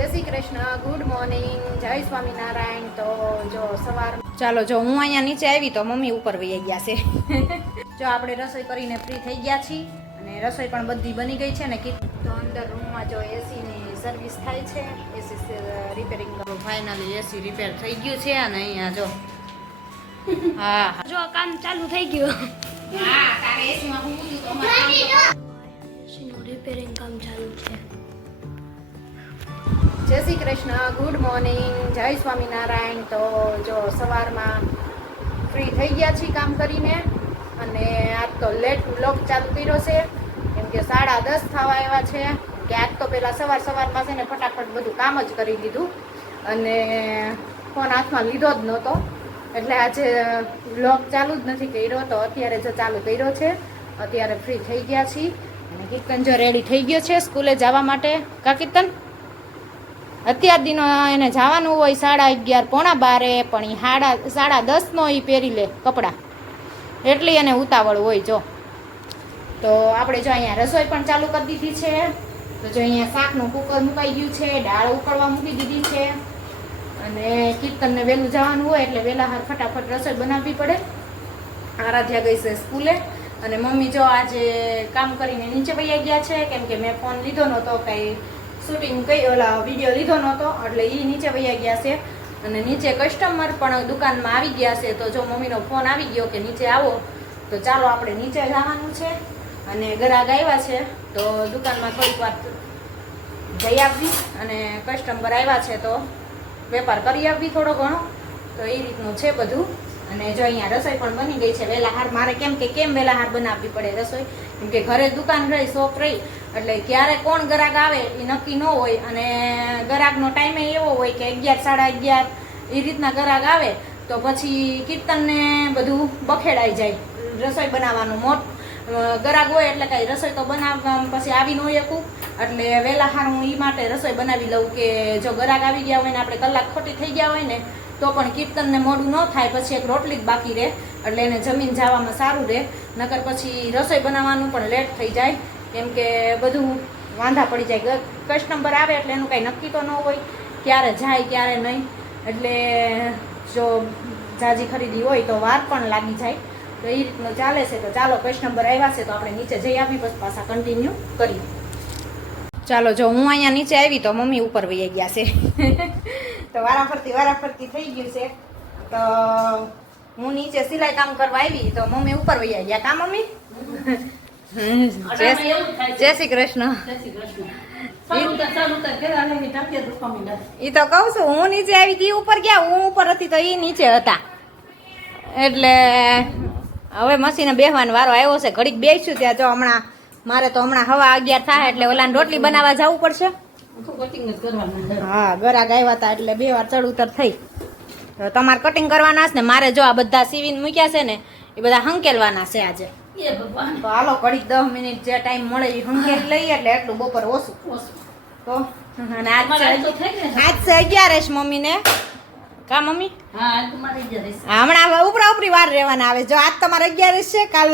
જય Shri Krishna, good morning, જય સ્વામિનારાયણ. તો જો સવાર ચાલો જો હું અહીંયા નીચે આવી તો મમ્મી ઉપર વહી ગયા છે. જો આપણે રસોઈ કરીને ફ્રી થઈ ગયા છીએ અને રસોઈ પણ બધી બની ગઈ છે ને તો અંદર રૂમમાં જો એસીની સર્વિસ થાય છે, એસી રિપેરિંગ ફાઇનલી એસી રિપેર થઈ ગયું છે અને અહીંયા જો હા જો કામ ચાલુ થઈ ગયું. હા તારે એસીમાં હું કીધું તો એસીનું રિપેરિંગ કામ ચાલુ છે. જય શ્રી કૃષ્ણ, ગુડ મોર્નિંગ, જય સ્વામિનારાયણ. તો જો સવારમાં ફ્રી થઈ ગયા છીએ કામ કરીને અને આજ તો લેટ વ્લોગ ચાલુ કર્યો છે કેમ કે 10:30 થવા આવ્યા છે કે આજ તો પહેલાં સવારમાં છે ને ફટાફટ બધું કામ જ કરી દીધું અને ફોન હાથમાં લીધો જ નહોતો એટલે આજે વ્લોગ ચાલુ જ નથી કર્યો. તો અત્યારે જો ચાલુ કર્યો છે, અત્યારે ફ્રી થઈ ગયા છીએ અને કીર્તન જો રેડી થઈ ગયો છે સ્કૂલે જવા માટે. કા કીર્તન અત્યાર દિનો એને જવાનું હોય 11:30 પોણા 12 પણ એ 10:30નો એ પહેરી લે કપડાં, એટલી એને ઉતાવળ હોય. જો તો આપણે જો અહીંયા રસોઈ પણ ચાલુ કરી દીધી છે. તો જો અહીંયા શાકનું કુકર મુકાઈ ગયું છે, દાળ ઉકળવા મૂકી દીધી છે અને કીર્તનને વહેલું જવાનું હોય એટલે વહેલા હાર ફટાફટ રસોઈ બનાવવી પડે. આરાધ્યા ગઈ છે સ્કૂલે અને મમ્મી જો આજે કામ કરીને નીચે વહી ગયા છે કેમ કે મેં ફોન લીધો નહોતો, કંઈ શૂટિંગ ઓલા વિડીયો લીધો નહોતો એટલે એ નીચે વહી ગયા છે અને નીચે કસ્ટમર પણ દુકાનમાં આવી ગયા છે. તો જો મમ્મીનો ફોન આવી ગયો કે નીચે આવો તો ચાલો આપણે નીચે જવાનું છે અને ગ્રાહક આવ્યા છે તો દુકાનમાં થોડીક વાર જઈ આવવી અને કસ્ટમર આવ્યા છે તો વેપાર કરી આવવી થોડો ઘણો. તો એ રીતનું છે બધું. અને જો અહીંયા રસોઈ પણ બની ગઈ છે વહેલા હાર. મારે કેમ વહેલા હાર બનાવવી પડે રસોઈ કેમ કે ઘરે દુકાન રહી, શોપ રહી એટલે ક્યારે કોણ ગ્રાહક આવે એ નક્કી ન હોય અને ગ્રાહકનો ટાઈમે એવો હોય કે 11, 11:30 એ રીતના ગ્રાહક આવે તો પછી કીર્તનને બધું બખેડાઈ જાય રસોઈ બનાવવાનું. ગ્રાહક હોય એટલે કાંઈ રસોઈ તો બનાવવા પછી આવી ન શકું એટલે વહેલા હાર હું એ માટે રસોઈ બનાવી લઉં કે જો ગ્રાહક આવી ગયા હોય ને આપણે કલાક ખોટી થઈ ગયા હોય ને તો પણ કીર્તનને મોડું ન થાય, પછી એક રોટલી જ બાકી રહે એટલે એને જમીન જવામાં સારું રહે. નકર પછી રસોઈ બનાવવાનું પણ લેટ થઈ જાય કેમ કે બધું વાંધા પડી જાય. કસ્ટમર આવે એટલે એનું કાંઈ નક્કી તો ન હોય ક્યારે જાય ક્યારે નહીં, એટલે જો જાજી ખરીદી હોય તો વાર પણ લાગી જાય. તો એ રીતનું ચાલે છે. તો ચાલો કસ્ટમર આવ્યા છે તો આપણે નીચે જઈ આવી પછી પાછા કન્ટિન્યુ કરીએ. ચાલો જો હું અહીંયા નીચે આવી તો મમ્મી ઉપર વહી ગયા છે. તો વારાફરતી થઈ ગયું છે. તો હું નીચે સિલાઈ કામ કરવા આવી તો મમ્મી ઉપર વહી ગયા. કા મમ્મી? જય શ્રી કૃષ્ણ. એ તો કહું છું હું નીચે આવી હતી ઉપર ગયા, હું ઉપર હતી તો એ નીચે હતા એટલે હવે મશીને બેસવાનો વારો આવ્યો છે. ઘડીક બેસું ત્યાં જો હમણાં મારે તો હમણાં 11:15 થાય એટલે ઓલાને રોટલી બનાવવા જવું પડશે. હા ગ્રાહક આવ્યા હતા એટલે 2 વાર ચડ ઉતર થઈ. તો તમારે કટિંગ કરવાના છે ને મારે જો આ બધા સીવીને મૂક્યા છે ને એ બધા હંકેલવાના છે આજે. તો હાલો ઘડીક 10 મિનિટ જે ટાઈમ મળે એ હંકેલી લઈએ એટલે એટલું બપોર ઓછું. તો અને આજ છે 11 મમ્મીને. કા મમ્મી? હમણાં ઉપરા ઉપરી વાર રહેવાના આવે. જો આજ તમારે 11 છે, કાલ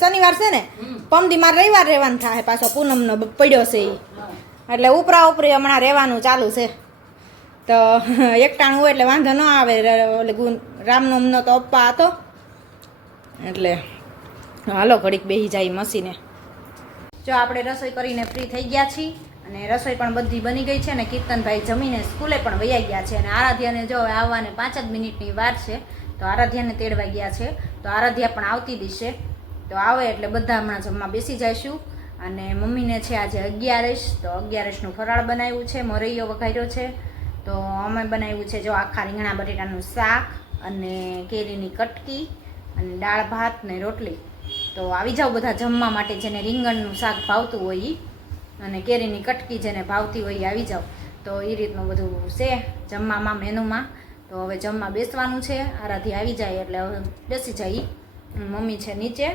શનિવાર છે ને, પમદી મારે રવિવાર રહેવાનું થાય પાછો પૂનમનો પડ્યો છે એ એટલે ઉપરા ઉપરી હમણાં રહેવાનું ચાલુ છે. તો એકટાણું હોય એટલે વાંધો ન આવે. રામનવમીનો તો અપ્પા હતો એટલે હાલો ઘડીક બેસી જાય મશીને. જો આપણે રસોઈ કરીને ફ્રી થઈ ગયા છીએ અને રસોઈ પણ બધી બની ગઈ છે ને કીર્તનભાઈ જમીને સ્કૂલે પણ વૈયા ગયા છે અને આરાધ્યાને જો આવવાને 5 જ મિનિટની વાર છે તો આરાધ્યાને તેડવા ગયા છે. તો આરાધ્યા પણ આવતી દિશે તો આવે એટલે બધા હમણાં જમવા બેસી જઈશું. અને મમ્મીને છે આજે 11 તો 11નું ફરાળ બનાવ્યું છે, મોરૈયો વઘાર્યો છે. તો અમે બનાવ્યું છે જો આખા રીંગણા બટેટાનું શાક અને કેરીની કટકી અને દાળ ભાત ને રોટલી. તો આવી જાઓ બધા જમવા માટે, જેને રીંગણનું શાક ભાવતું હોય અને કેરીની કટકી જેને ભાવતી હોય આવી જાઓ. તો એ રીતનું બધું છે જમવામાં મેનુમાં. તો હવે જમવા બેસવાનું છે. આરાધી આવી જાય એટલે હવે બેસી જાય. મમ્મી છે નીચે.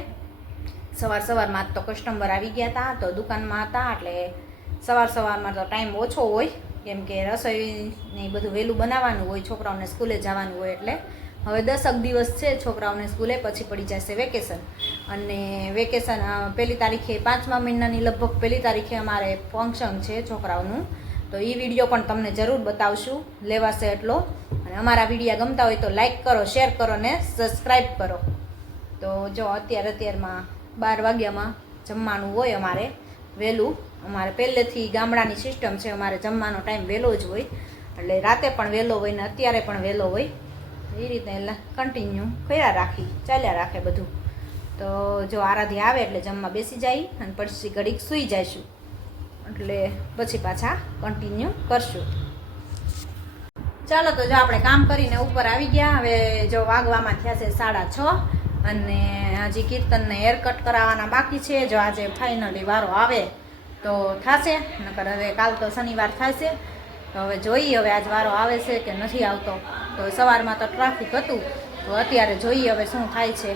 સવારમાં તો કસ્ટમર આવી ગયા હતા તો દુકાનમાં હતા એટલે સવારમાં તો ટાઈમ ઓછો હોય કેમ કે રસોઈને બધું વહેલું બનાવવાનું હોય, છોકરાઓને સ્કૂલે જવાનું હોય. એટલે હવે 10 દિવસ છે છોકરાઓને સ્કૂલે, પછી પડી જશે વેકેશન. અને વેકેશન 1 તારીખે 5મા મહિનાની લગભગ 1 તારીખે અમારે ફંક્શન છે છોકરાઓનું તો એ વિડીયો પણ તમને જરૂર બતાવશું, લેવાશે એટલો. અને અમારા વિડીયો ગમતા હોય તો લાઈક કરો, શેર કરો ને સબસ્ક્રાઈબ કરો. તો જો અત્યારમાં 12 વાગ્યામાં જમવાનું હોય અમારે વહેલું. અમારે પહેલેથી ગામડાની સિસ્ટમ છે, અમારે જમવાનો ટાઈમ વહેલો જ હોય, એટલે રાતે પણ વહેલો હોય ને અત્યારે પણ વહેલો હોય. એ રીતે એટલે કન્ટિન્યુ ચાલ્યા રાખે બધું. તો જો આરાધી આવે એટલે જમવા બેસી જાય અને પછી ઘડીક સૂઈ જઈશું, એટલે પછી પાછા કન્ટિન્યુ કરશું. ચાલો તો જો આપણે કામ કરીને ઉપર આવી ગયા. હવે જો વાગવામાં થયા છે 6:30 અને હજી કીર્તનને હેર કટ કરાવવાના બાકી છે. જો આજે ફાઇનલી વારો આવે તો થશે, નકર હવે કાલ તો શનિવાર થશે. તો હવે જોઈએ હવે આજ વારો આવે છે કે નથી આવતો. તો સવારમાં તો ટ્રાફિક હતું, તો અત્યારે જોઈએ હવે શું થાય છે.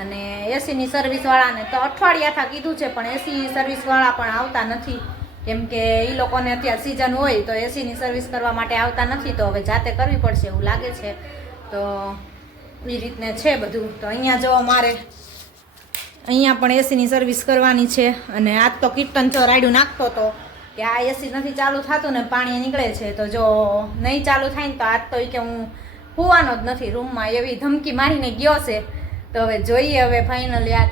અને એસીની સર્વિસવાળાને તો અઠવાડિયાથી કીધું છે, પણ એસી સર્વિસવાળા પણ આવતા નથી, કેમ કે એ લોકોને અત્યારે સિઝન હોય તો એસીની સર્વિસ કરવા માટે આવતા નથી. તો હવે જાતે કરવી પડશે એવું લાગે છે. તો એ રીતને છે બધું. તો અહીંયા જો મારે અહીંયા પણ એસીની સર્વિસ કરવાની છે. અને આજ તો કીર્તન જો રાયડું નાખતો હતો કે આ એસી નથી ચાલુ થતું ને પાણી નીકળે છે, તો જો નહીં ચાલુ થાય ને તો આજ તો કે હું હોવાનો જ નથી રૂમમાં, એવી ધમકી મારીને ગયો છે. તો હવે જોઈએ હવે ફાઇનલી આ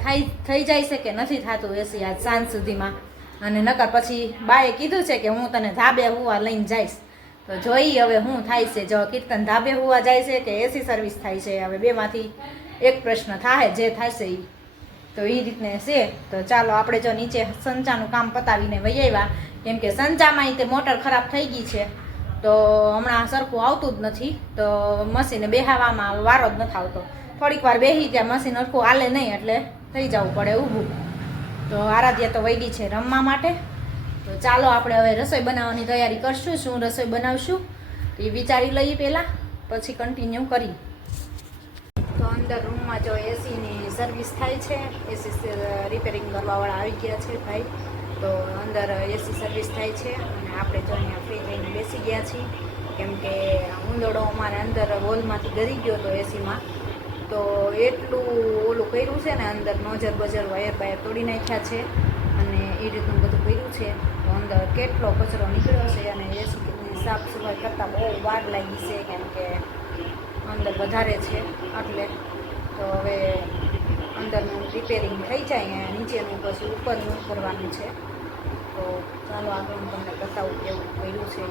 થઈ જાય છે કે નથી થતું એસી આજ સાંજ સુધીમાં. અને નકર પછી બાએ કીધું છે કે હું તને ધાબે હોવા લઈને જઈશ. તો જોઈએ હવે શું થાય છે. જો કીર્તન ધાબે હોવા જાય છે કે એસી સર્વિસ થાય છે, હવે બેમાંથી એક પ્રશ્ન થાય, જે થાય છે એ. તો એ રીતને છે. તો ચાલો આપણે જો નીચે સંચાનું કામ પતાવીને વહી આવ્યા, કેમ કે સંચામાં તે મોટર ખરાબ થઈ ગઈ છે, તો હમણાં સરખું આવતું જ નથી. તો મશીને બેહાવામાં વારો જ નથી આવતો. થોડીક વાર બેસી ત્યાં મશીન સરખું હાલે નહીં એટલે થઈ જવું પડે ઊભું. તો આરાધ્યા તો વહી ગઈ છે રમવા માટે. તો ચાલો આપણે હવે રસોઈ બનાવવાની તૈયારી કરશું. શું રસોઈ બનાવશું એ વિચારી લઈએ પહેલાં, પછી કન્ટિન્યુ કરી. તો અંદર રૂમમાં જો એસીની સર્વિસ થાય છે, એસી રિપેરિંગ કરવાવાળા આવી ગયા છે ભાઈ. તો અંદર એસી સર્વિસ થાય છે અને આપણે જો અહીંયા ફ્રી થઈને બેસી ગયા છીએ, કેમ કે ઉંદરડો અમારે અંદર હોલમાંથી ગરી ગયો હતો એસીમાં. તો એટલું ઓલું કર્યું છે ને, અંદર નોઝર બજર વાયર બાયર તોડી નાખ્યા છે અને એ રીતનું બધું કર્યું છે. તો અંદર કેટલો કચરો નીકળ્યો છે અને એસીની સાફ સફાઈ કરતાં બહુ વાર લાગી છે, કેમ કે અંદર વધારે છે એટલે. તો હવે અંદરનું રિપેરિંગ થઈ જાય, નીચેનું પછી ઉપરનું કરવાનું છે. તો ચાલો આગળ હું તમને બતાવું કેવું કર્યું છે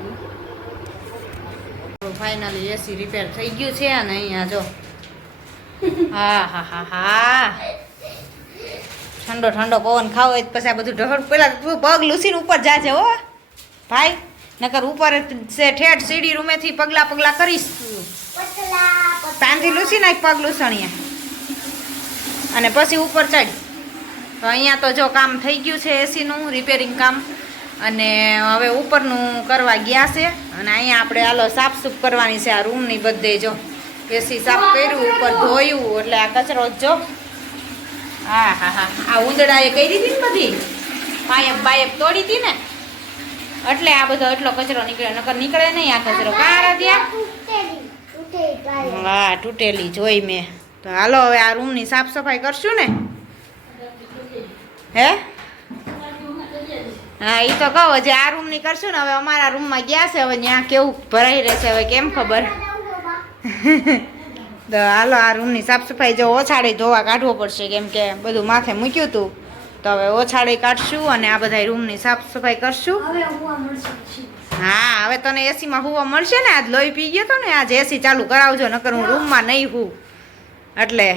એ. ફાઇનલી એસી રિપેર થઈ ગયું છે. અને અહીંયા જો હા ઠંડો ઠંડો પવન ખાવો હોય પછી આ બધું ઢહળ. પેલા તું પગ લૂસીને ઉપર જાજે હો ભાઈ, નકર ઉપર છે ઠેઠ સીડી રૂમેથી પગલા કરીશ. તાંથી લૂસી નાખ પગ લૂસણીયા અને પછી ઉપર ચડ. તો અહીંયા તો જો કામ થઈ ગયું છે એસીનું રિપેરિંગ કામ, અને હવે ઉપરનું કરવા ગયા છે. અને અહીંયા આપણે હાલો સાફસૂફ કરવાની છે આ રૂમની બધે. જો એસી સાફ કર્યું, ઉપર ધોયું, એટલે આ કચરો જો હા આ ઉંદડાએ કરી હતી ને બધી પાયપ તોડી હતી ને, એટલે આ બધો એટલો કચરો નીકળે, નકર નીકળે નહીં આ કચરો. કારા ત્યાં હા તૂટેલી જોઈ મેં. તો હાલો હવે આ રૂમની સાફ સફાઈ કરશું ને. હે હા એ તો કહો જે આ રૂમની કરશું ને. હવે અમારા રૂમમાં ગયા છે, હવે ત્યાં કેવું ભરાઈ રહેશે હવે કેમ ખબર. તો હાલો આ રૂમની સાફ સફાઈ જો ઓછાડે ધોવા કાઢવો પડશે, કેમ કે બધું માથે મૂક્યું હતું. તો હવે ઓછાડે કાઢશું અને આ બધા રૂમની સાફ સફાઈ કરશું. હા હવે તને એસીમાં હુવા મળશે ને. આજ લોહી પી ગયો તો ને, આજ એસી ચાલુ કરાવજો, નકર હું રૂમમાં નહીં હું. એટલે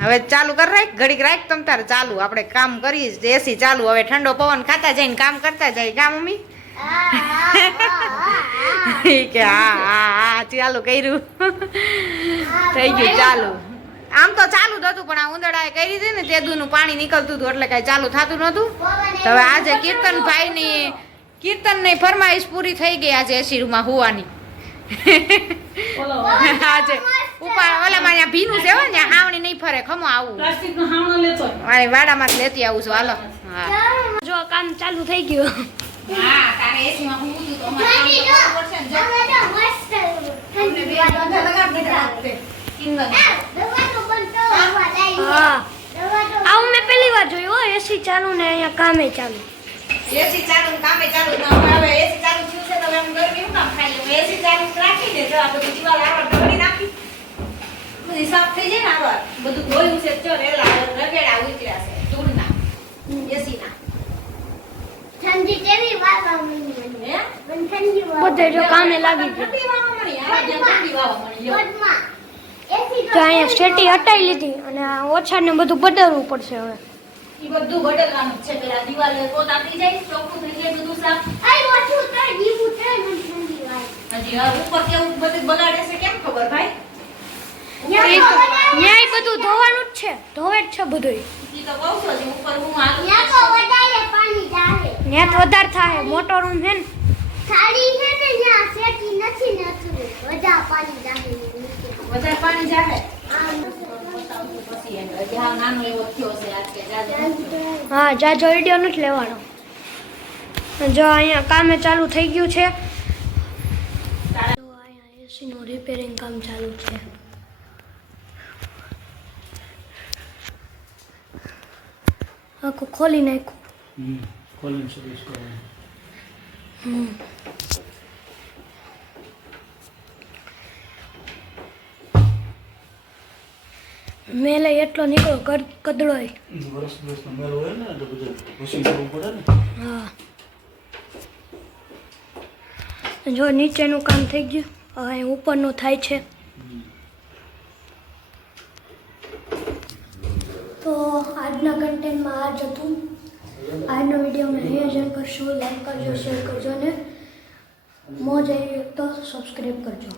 હવે ચાલુ કર રાખ, ઘડીક રાખ તમ તારે ચાલુ. આપણે કામ કરીશ એસી ચાલુ. હવે ઠંડો પવન ખાતા જઈને કામ કરતા જાય. કા મમ્મી કે હા ચાલુ કર્યું થઈ ગયું ચાલુ. આમ તો ચાલુ જ હતું, પણ આ ઉંદરડાએ કરી હતી ને તેદુનું પાણી નીકળતું હતું એટલે કાંઈ ચાલુ થતું નહોતું. તો હવે આજે કીર્તનની ફરમાઈશ પૂરી થઈ ગઈ આજે એસી રૂમમાં હોવાની. આજે ઉપર ઓલામાં ત્યાં ભીનું છે ને, હાવણી નહીં ફરે. ખમો આવું વાડામાં લેતી આવું છું. હાલો હા જો કામ ચાલુ થઈ ગયું. હા તારે એસીમાં હું ઊંધું તો અમારે પડશે ને. તમને બે બંધ લગાડી દીધા. હા આવું મેં પહેલી વાર જોયું હો, એસી ચાલુ ને અહીંયા કામે ચાલુ. એસી ચાલુ ને કામે ચાલુ ન હવે એસી ચાલુ થયું છે તો હવે આમ ગરમી હું કામ ખાઈ લઉં એસી ચાલુ રાખી દે જો આ બધું દિવાલ આવડ દોડી નાખી બધી સાફ થઈ જાય ને આવડ બધું ધોયું છે જો રેલા રગેડા ઉતર્યા છે ધૂળના એસી ના ઠંડી કેવી વાવા મળી હે મને ઠંડી બધે જો કામે લાગી ગયું. ઠંડી વાવા મળી આ જ્યાં ઠંડી વાવા મળી લ્યો. પદમાં એસી તો અહીંયા સ્ટેટી હટાવી લીધી અને આ ઓછાને બધું બદલવું પડશે હવે. ઈ બધું બદલવાનું જ છે પેલા દિવાલે પોત આપી જાય ચોખ્ખું થઈ જાય બધું સાફ આઈ ઓછું તો જીવું તો મને ઠંડી વાય હજી આ ઉપર કેવું બધું બગાડે છે કેમ ખબર ભાઈ ન્યાય બધું ધોવાનું જ છે, ધોવે જ છે બધું. ઈ તો કહું છું હજી ઉપર હું હાલું યા તો વધારે પાણી જાવે ન્યા તો વધારે થાય, મોટો રૂમ છે ને. થાળી છે ને યા સેટી નથી ને અથડું વધારે પાણી જાવે નીચે વધારે પાણી જાહે આમ બતાવશું પછી એને હજી હાવ નાનો એવો થયો છે આજ કે જાજે હા, જાજો વિડીયો નથી લેવાનો. જો અહીંયા કામે ચાલુ થઈ ગયું છે. તો અહીંયા એસીનું રિપેરિંગ કામ ચાલુ છે. આખું ખોલી નાખ્યું. કોલિંગ સર્વિસ કરવાની. મેલે એટલો નીકળો કદડોય. વર્ષનો મેલ હોય ને એટલે બધું વસી કરવું પડે ને. હા, જો નીચેનું કામ થઈ ગયું, હવે અહીં ઉપરનું થાય છે. તો આજના કન્ટેન્ટમાં આ જ હતું. આજનો વિડીયો મેં અહીંયા જ કરશું. લાઈક કરજો, શેર કરજો અને મોજ આવી તો સબસ્ક્રાઈબ કરજો.